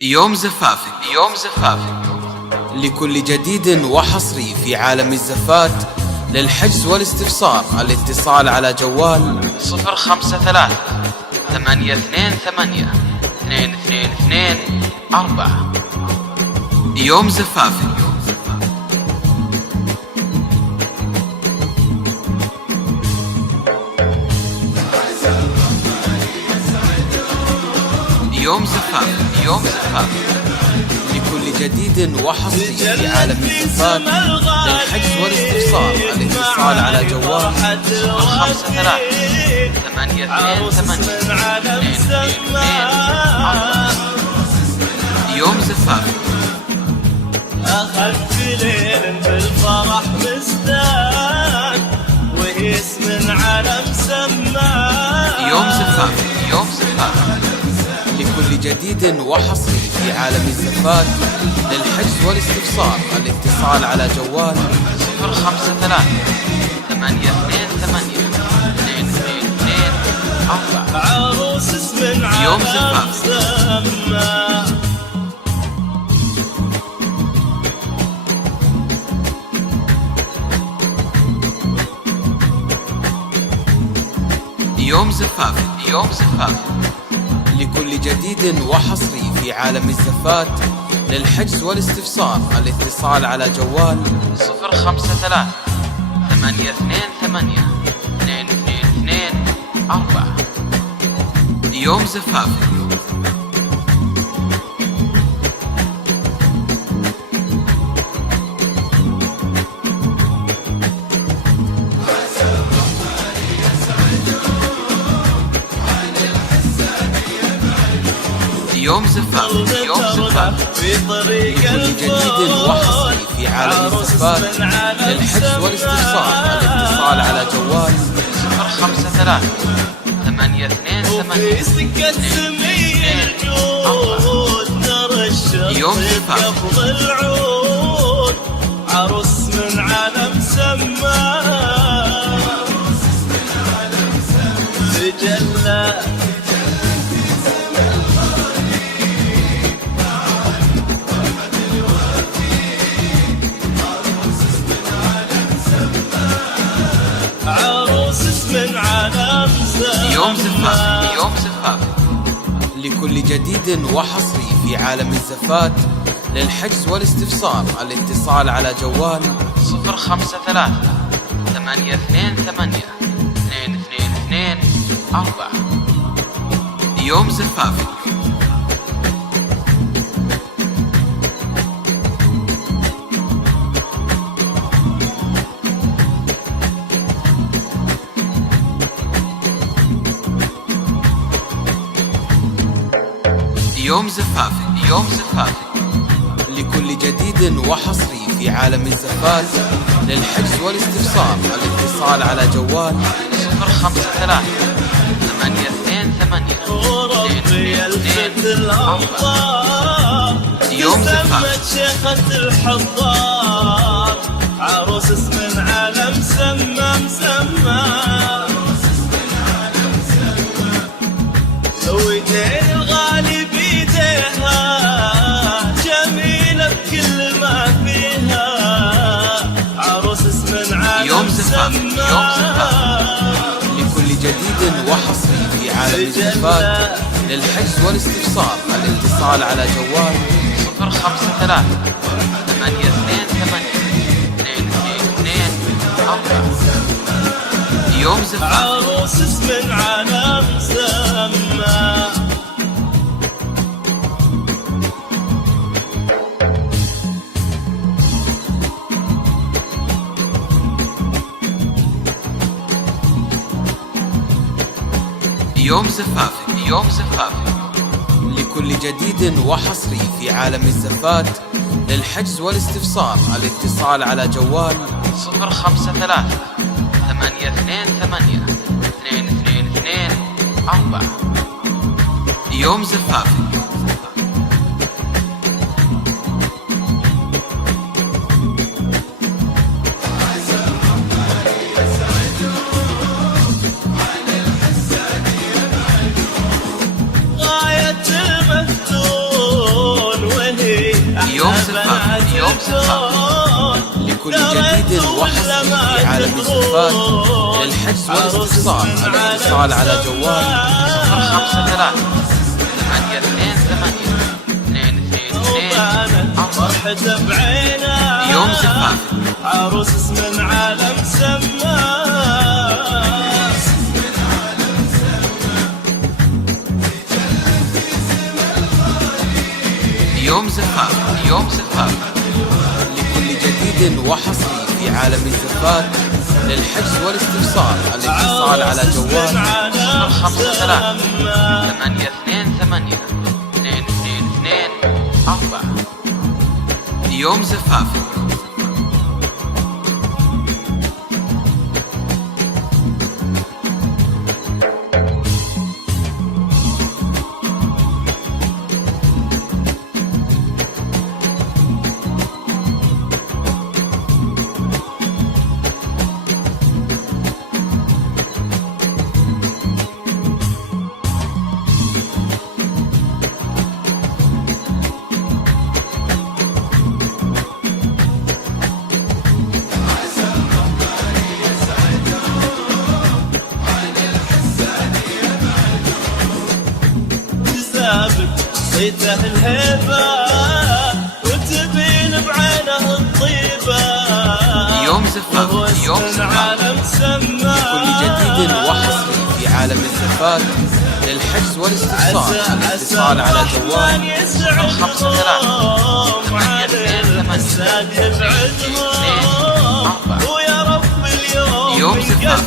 يوم زفافي يوم زفافي لكل جديد وحصري في عالم الزفات. للحجز والاستفسار الاتصال على جوال 053-828-222-4. يوم زفافي. يوم زفافي يوم زفافي لكل جديد وحصري في عالم الزفات. للحجز والاستفسار الاتصال على جوال 053-828-222-4. يوم زفافي. أخذت ليل بالفرح مستان وهي اسم علم سمان. يوم زفافي يوم زفافي لكل جديد وحصري في عالم الزفات. للحجز والاستفسار الاتصال على جوال 053-828-222-4. عروس اسم يوم علم زفافي. سمان. يوم زفافي يوم زفافي لكل جديد وحصري في عالم الزفات. للحجز والاستفسار الاتصال على جوال 053-828-222-4. يوم زفافي. يوم زفافي يوم زفافي لكل جديد وحصري في عالم الزفات. للحجز والاستفسار الاتصال على جوال 053-828-222-4. يوم زفافي. عروس من عالم سمان تجلى. يوم زفافي يوم زفافي لكل جديد وحصري في عالم الزفات. للحجز والاستفسار الاتصال على جوال 053-828-222-4. يوم زفافي. يوم زفافي يوم زفافي لكل جديد وحصري في عالم الزفات. للحجز والاستفسار الاتصال على جوال 053-828-222-4. يوم زفافي. شيخة الحضار عروس اسم عالم سمام سمام. ويدين الغالي بيديها جميلة بكل ما فيها. عروس اسم عالم يوم زفافي يوم زفافي لكل جديد وحصري في عالم الزفات. للحجز والاستفسار الاتصال على جوال 053-828-222-4. يوم زفافي. عروس اسم عالم سما. يوم زفافي يوم زفافي لكل جديد وحصري في عالم الزفات. للحجز والاستفسار الاتصال على جوال 053-828-222-4. يوم زفافي. غاية المفتون زفاف. لكل جديد وحصري في عالم الزفاف للحجز والاستفسار الاتصال على جوال 053 828 222 يوم زفاف. عروس اسم عالم سماه. يوم زفاف. يوم زفاف. لكل جديد وحصري في عالم الزفاف للحجز والاستفسار الاتصال على جوال 053 828 222 4 يوم زفاف. صيته الهيبة وتبين بعينه الطيبة. يوم زفاف. يوم زفاف. لكل جديد وحصري في عالم الزفاف للحجز والاستفسار الاتصال على جوال 053 828 222 4 يوم زفاف.